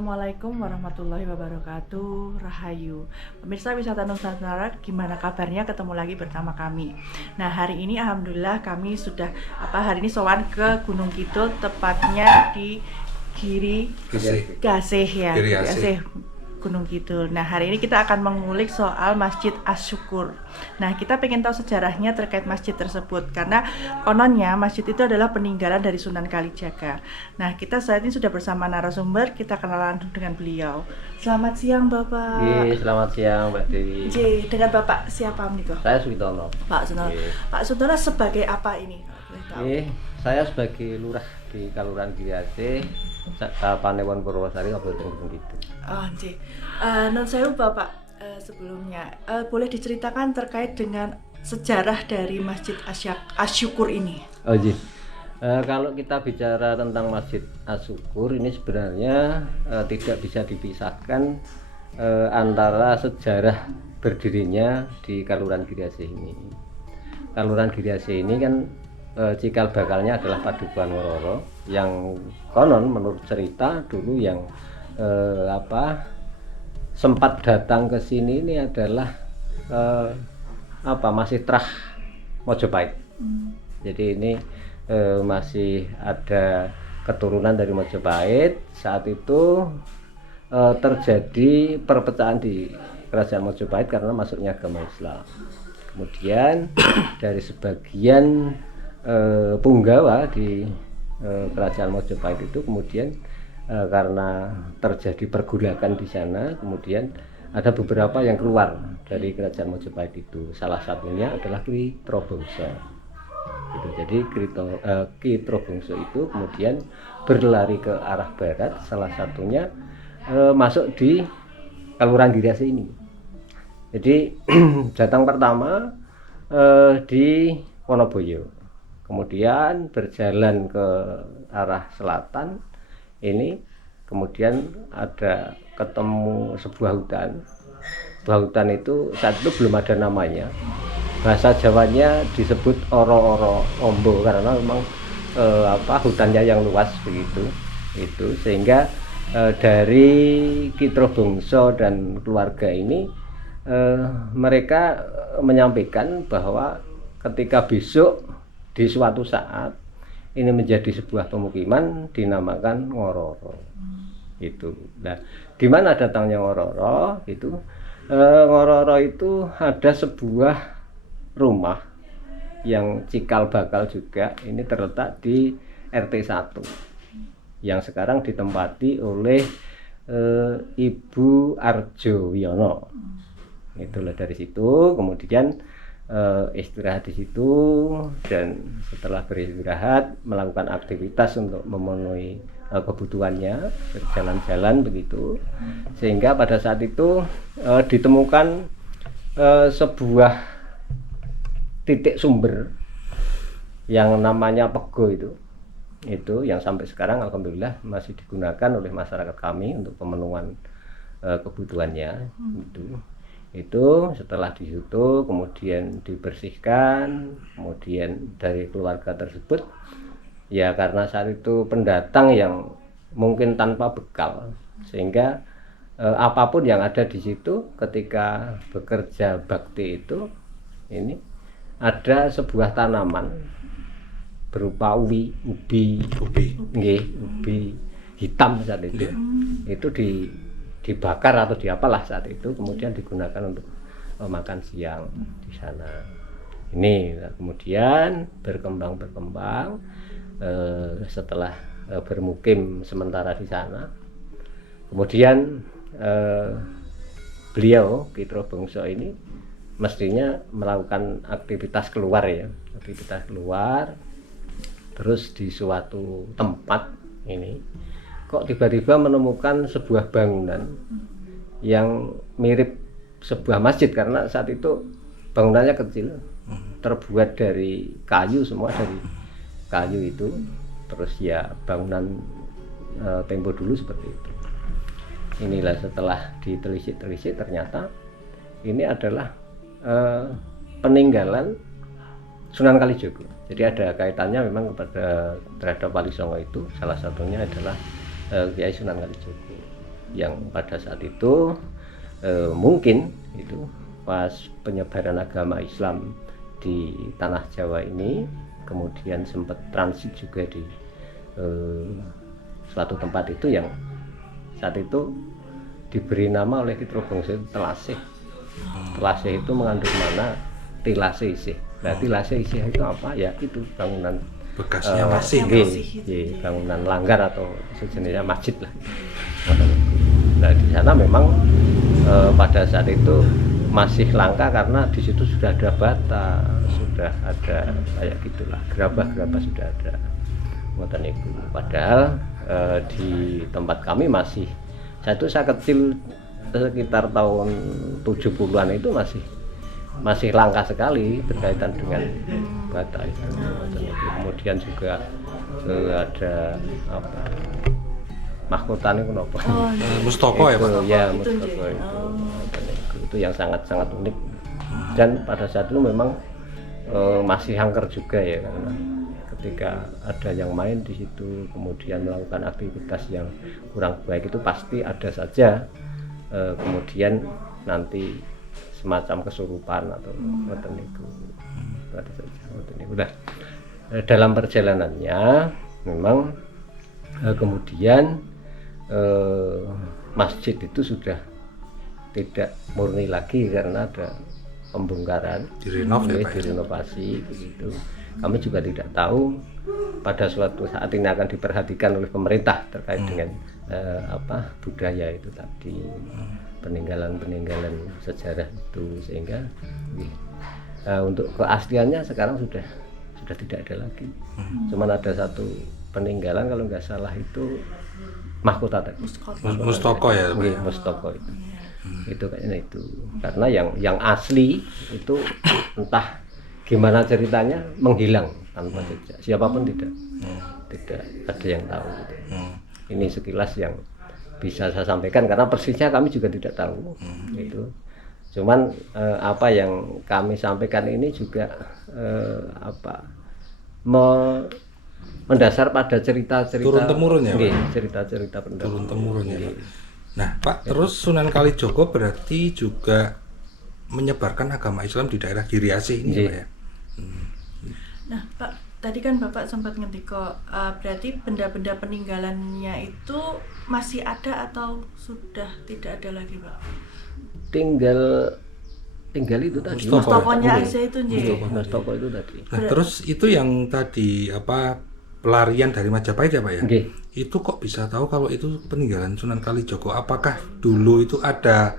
Assalamualaikum warahmatullahi wabarakatuh. Rahayu pemirsa wisata Nusantara, gimana kabarnya? Ketemu lagi bersama kami. Nah, hari ini alhamdulillah kami sudah hari ini sowan ke Gunung Kidul, tepatnya di Giri Gasih ya, Giri Gasih Gunung Kidul. Nah, hari ini kita akan mengulik soal Masjid Asy-Syukur. Nah, kita pengen tahu sejarahnya terkait masjid tersebut, karena kononnya masjid itu adalah peninggalan dari Sunan Kalijaga. Nah, kita saat ini sudah bersama narasumber, kita kenalan dengan beliau. Selamat siang, Bapak. Selamat siang, Mbak Dewi. Dengan Bapak siapa nih kok? Saya Suwitono. Pak Sutono. Pak Sutono sebagai apa ini? Boleh tahu? Saya sebagai lurah di Kelurahan Giri Gasih, Panewon Purwosari, Kabupaten Gunung Kidul. Oh, non sewu Bapak, sebelumnya boleh diceritakan terkait dengan sejarah dari Masjid Asy-Syukur ini? Oh, iya. Kalau kita bicara tentang Masjid Asy-Syukur ini sebenarnya tidak bisa dipisahkan antara sejarah berdirinya di Kelurahan Giri Gasih ini. Kelurahan Giri Gasih ini kan cikal bakalnya adalah Padukuhan Ngororo, yang konon menurut cerita dulu yang sempat datang ke sini ini adalah masih Trah Mojopahit. Jadi ini masih ada keturunan dari Mojopahit. Saat itu terjadi perpecahan di Kerajaan Mojopahit karena masuknya agama Islam. Kemudian dari sebagian punggawa di Kerajaan Mojopahit itu kemudian karena terjadi pergulakan di sana, kemudian ada beberapa yang keluar dari Kerajaan Mojopahit itu. Salah satunya adalah Ki Trobongso. Gitu. Jadi Ki Trobongso itu kemudian berlari ke arah barat, salah satunya masuk di Kelurahan Giri Gasih ini. Jadi datang pertama di Wonoboyo, kemudian berjalan ke arah selatan ini, kemudian ada ketemu sebuah hutan. Sebuah hutan itu saat itu belum ada namanya, bahasa Jawanya disebut oro-oro ombo karena memang hutannya yang luas begitu itu, sehingga dari Ki Trobongso dan keluarga ini mereka menyampaikan bahwa ketika besok di suatu saat ini menjadi sebuah pemukiman dinamakan Ngororo. Itu. Nah, di mana datangnya Ngororo? Itu Ngororo itu ada sebuah rumah yang cikal bakal juga ini terletak di RT 1 yang sekarang ditempati oleh Ibu Arjo Wiono. Itulah dari situ kemudian istirahat di situ, dan setelah beristirahat melakukan aktivitas untuk memenuhi kebutuhannya, berjalan-jalan begitu, sehingga pada saat itu ditemukan sebuah titik sumber yang namanya Pego itu yang sampai sekarang alhamdulillah masih digunakan oleh masyarakat kami untuk pemenuhan kebutuhannya. Itu setelah di situ kemudian dibersihkan, kemudian dari keluarga tersebut ya karena saat itu pendatang yang mungkin tanpa bekal, sehingga apapun yang ada di situ ketika bekerja bakti itu ini ada sebuah tanaman berupa ubi hitam saat itu dibakar atau diapalah saat itu, kemudian digunakan untuk makan siang di sana. Ini kemudian berkembang setelah bermukim sementara di sana. Kemudian beliau Ki Trobongso ini mestinya melakukan aktivitas keluar terus di suatu tempat ini kok tiba-tiba menemukan sebuah bangunan yang mirip sebuah masjid, karena saat itu bangunannya kecil, terbuat dari kayu, semua dari kayu itu, terus ya bangunan tempo dulu seperti itu. Inilah setelah ditelisik ternyata ini adalah peninggalan Sunan Kalijogo. Jadi ada kaitannya memang terhadap Wali Songo itu, salah satunya adalah Kiai Sunan Kalijogo. yang pada saat itu mungkin itu pas penyebaran agama Islam di tanah Jawa ini, kemudian sempat transit juga di suatu tempat itu yang saat itu diberi nama oleh Kitrobongso itu Telasih. Telasih itu mengandung mana Tilase Isih. Nah, Tilase Isih itu apa? Ya itu bangunan bekasnya masih. Bangunan langgar atau sejenisnya masjid lah. Nah, di sana memang pada saat itu masih langka karena di situ sudah ada bata, sudah ada kayak gitulah, gerabah-gerabah sudah ada. Padahal di tempat kami masih, saya kecil sekitar tahun 70-an itu masih langka sekali berkaitan dengan bata itu. Kemudian juga ada apa, mahkotanya kenapa? Mustoko ya Pak? Ya, Mustoko itu yang sangat unik, dan pada saat itu memang masih angker juga ya, karena ketika ada yang main di situ kemudian melakukan aktivitas yang kurang baik itu pasti ada saja kemudian nanti semacam kesurupan atau ngoten niku. Ada saja ngoten niku. Nah, dalam perjalanannya memang kemudian masjid itu sudah tidak murni lagi karena ada pembongkaran, direnovasi begitu. Kami juga tidak tahu pada suatu saat ini akan diperhatikan oleh pemerintah terkait dengan budaya itu tadi, peninggalan sejarah itu, sehingga untuk keasliannya sekarang sudah tidak ada lagi. Cuman ada satu peninggalan kalau nggak salah itu mahkota tadi. Mustoko ya. Mustoko itu. Itu kayaknya itu. Karena yang asli itu entah gimana ceritanya menghilang tanpa jejak. Siapapun tidak ada yang tahu. Ini sekilas yang bisa saya sampaikan karena persisnya kami juga tidak tahu. Itu. Cuman apa yang kami sampaikan ini juga mendasar pada cerita-cerita turun temurun ya, cerita-cerita turun temurun ya. Nah, Pak, terus Sunan Kalijogo berarti juga menyebarkan agama Islam di daerah Giri Asih ini, Pak ya. Nah, Pak, tadi kan Bapak sempat ngendika berarti benda-benda peninggalannya itu masih ada atau sudah tidak ada lagi, Pak? Tinggal itu tadi. Mustokonya aja itu nggih. Mustoko itu tadi. Nah, terus itu yang tadi pelarian dari Majapahit ya Pak ya? Okay. Itu kok bisa tahu kalau itu peninggalan Sunan Kalijogo? Apakah dulu itu ada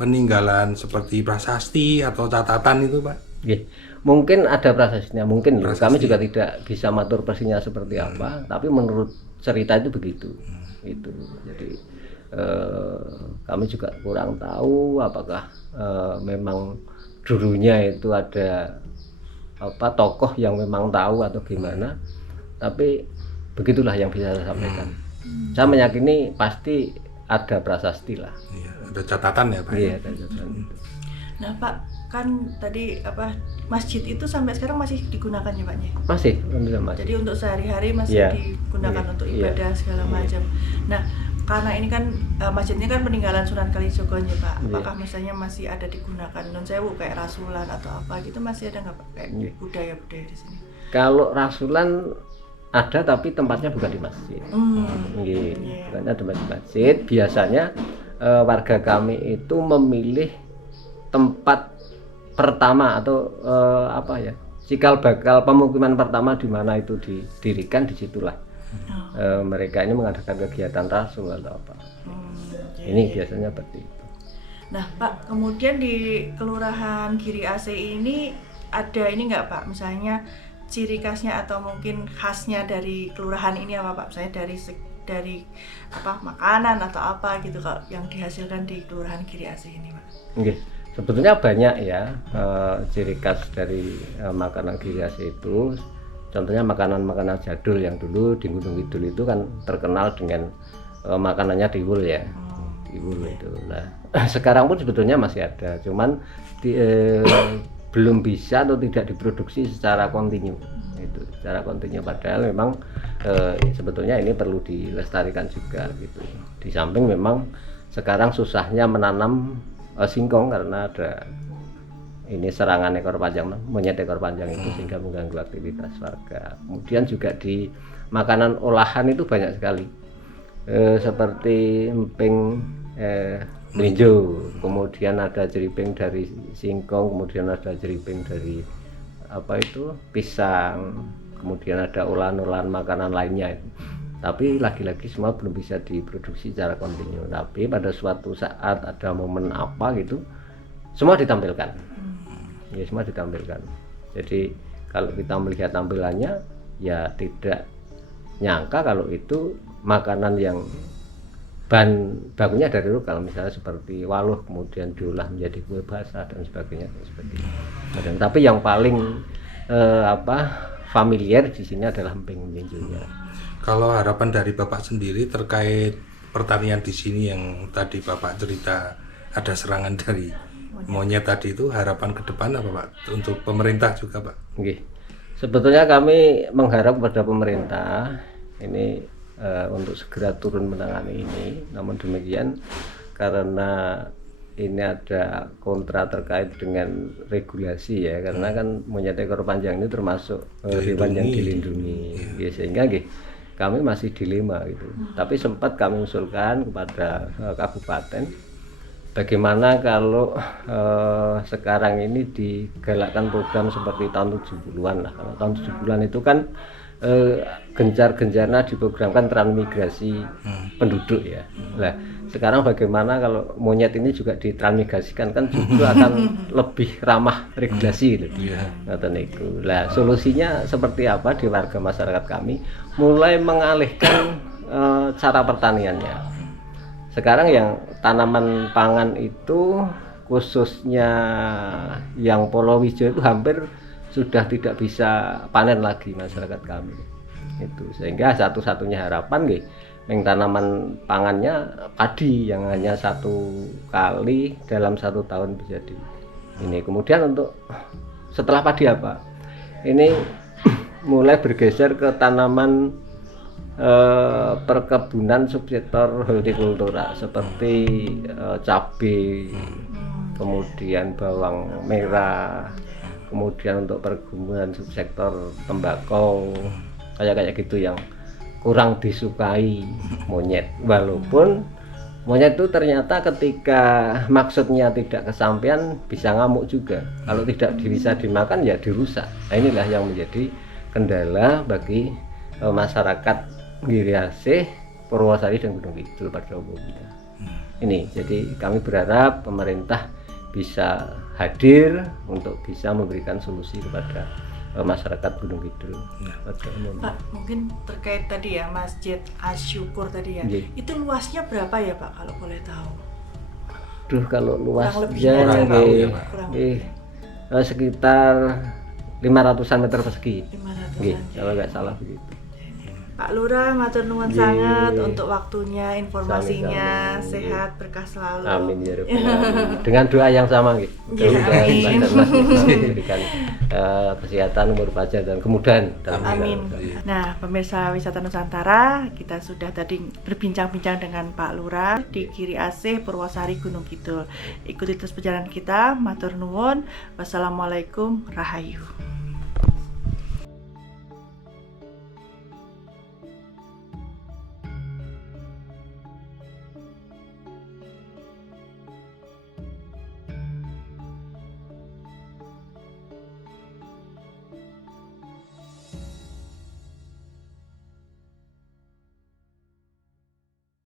peninggalan seperti prasasti atau catatan itu Pak? Okay. Mungkin ada prasastinya, mungkin kami juga tidak bisa matur persisnya seperti apa, tapi menurut cerita itu begitu. Itu. Jadi kami juga kurang tahu apakah memang dulunya itu ada tokoh yang memang tahu atau gimana, tapi begitulah yang bisa saya sampaikan. Saya meyakini pasti ada prasasti lah. Iya, ada catatan ya Pak? Iya, ada catatan itu. Nah Pak, kan tadi masjid itu sampai sekarang masih digunakan ya Pak? Masih. Jadi untuk sehari-hari masih digunakan untuk ibadah segala macam. Nah, karena ini kan masjidnya kan peninggalan Sunan Kalijogo ya Pak. Apakah misalnya masih ada digunakan non sewu kayak rasulan atau apa gitu, masih ada nggak Pak kayak budaya-budaya di sini? Kalau rasulan ada tapi tempatnya bukan di masjid. Tempatnya di masjid. Biasanya warga kami itu memilih tempat pertama atau cikal bakal pemukiman pertama di mana itu didirikan, disitulah mereka ini mengadakan kegiatan rasul atau apa. Ini biasanya seperti itu. Nah Pak, kemudian di Kelurahan Giri Asih ini ada ini nggak Pak, misalnya ciri khasnya atau mungkin khasnya dari kelurahan ini apa Pak? Misalnya dari makanan atau apa gitu kalau yang dihasilkan di Kelurahan Giri Asih ini Pak? Okay. Sebetulnya banyak ya ciri khas dari makanan Giri Asih itu. Contohnya makanan-makanan jadul yang dulu di Gunung Kidul itu kan terkenal dengan makanannya tiwul ya. Tiwul itu. Nah, sekarang pun sebetulnya masih ada, cuman belum bisa atau tidak diproduksi secara kontinu. Itu secara kontinu, padahal memang sebetulnya ini perlu dilestarikan juga gitu. Di samping memang sekarang susahnya menanam singkong karena ada ini serangan ekor panjang, monyet ekor panjang itu sehingga mengganggu aktivitas warga. Kemudian juga di makanan olahan itu banyak sekali, seperti emping melinjo, kemudian ada jeriping dari singkong, kemudian ada jeriping dari pisang, kemudian ada olahan-olahan makanan lainnya. Tapi lagi-lagi semua belum bisa diproduksi secara kontinu. Tapi pada suatu saat ada momen apa gitu, semua ditampilkan. Ya, semua ditampilkan. Jadi kalau kita melihat tampilannya, ya tidak nyangka kalau itu makanan yang bahan bakunya dari lokal, misalnya seperti waluh kemudian diolah menjadi kue basah dan sebagainya dan sebagainya. Tapi yang paling familiar di sini adalah emping melinjonya. Kalau harapan dari Bapak sendiri terkait pertanian di sini yang tadi Bapak cerita ada serangan dari monyet tadi, itu harapan ke depan apa Pak? Untuk pemerintah juga Pak? Oke. Sebetulnya kami mengharap kepada pemerintah ini untuk segera turun menangani ini. Namun demikian karena ini ada kontra terkait dengan regulasi ya, karena kan monyet ekor panjang ini termasuk hewan yang dilindungi. Ya, sehingga kami masih dilema gitu. Tapi sempat kami usulkan kepada kabupaten, bagaimana kalau sekarang ini digalakkan program seperti tahun 70-an lah. Karena tahun 70-an itu kan gencar-gencarnya diprogramkan transmigrasi penduduk ya. Nah, sekarang bagaimana kalau monyet ini juga ditransmigrasikan, kan justru akan lebih ramah regulasi gitu. Nah, solusinya seperti apa di warga masyarakat kami mulai mengalihkan cara pertaniannya. Sekarang yang tanaman pangan itu khususnya yang palawija itu hampir sudah tidak bisa panen lagi masyarakat kami. Itu sehingga satu-satunya harapan yang tanaman pangannya padi yang hanya 1 kali dalam 1 tahun bisa di ini. Kemudian untuk setelah padi apa? Ini mulai bergeser ke tanaman perkebunan subsektor hortikultura seperti cabai, kemudian bawang merah, kemudian untuk perkebunan subsektor tembakau kayak gitu yang kurang disukai monyet. Walaupun monyet itu ternyata ketika maksudnya tidak kesampaian bisa ngamuk juga. Kalau tidak bisa dimakan ya dirusak. Nah, inilah yang menjadi kendala bagi masyarakat Giri Asih, Purwosari dan Gunung Kidul pada umumnya. Ini jadi kami berharap pemerintah bisa hadir untuk bisa memberikan solusi kepada masyarakat Gunung Kidul. Pak, mungkin terkait tadi ya Masjid Asyukur tadi ya, itu luasnya berapa ya Pak kalau boleh tahu? Duh, kalau luasnya sekitar 500-an meter persegi. 500-an. Kalau nggak salah begitu. Pak Lurah, matur nuwun sangat untuk waktunya, informasinya. Sami-sami. Sehat, berkah selalu. Amin ya rabbal alamin. Dengan doa yang sama gitu. Amin. Memberikan kesehatan, umur panjang dan kemudahan. Amin. Nah, pemirsa Wisata Nusantara, kita sudah tadi berbincang-bincang dengan Pak Lurah di Giri Asih, Purwosari, Gunung Kidul. Ikuti terus perjalanan kita. Matur nuwun. Wassalamualaikum. Rahayu.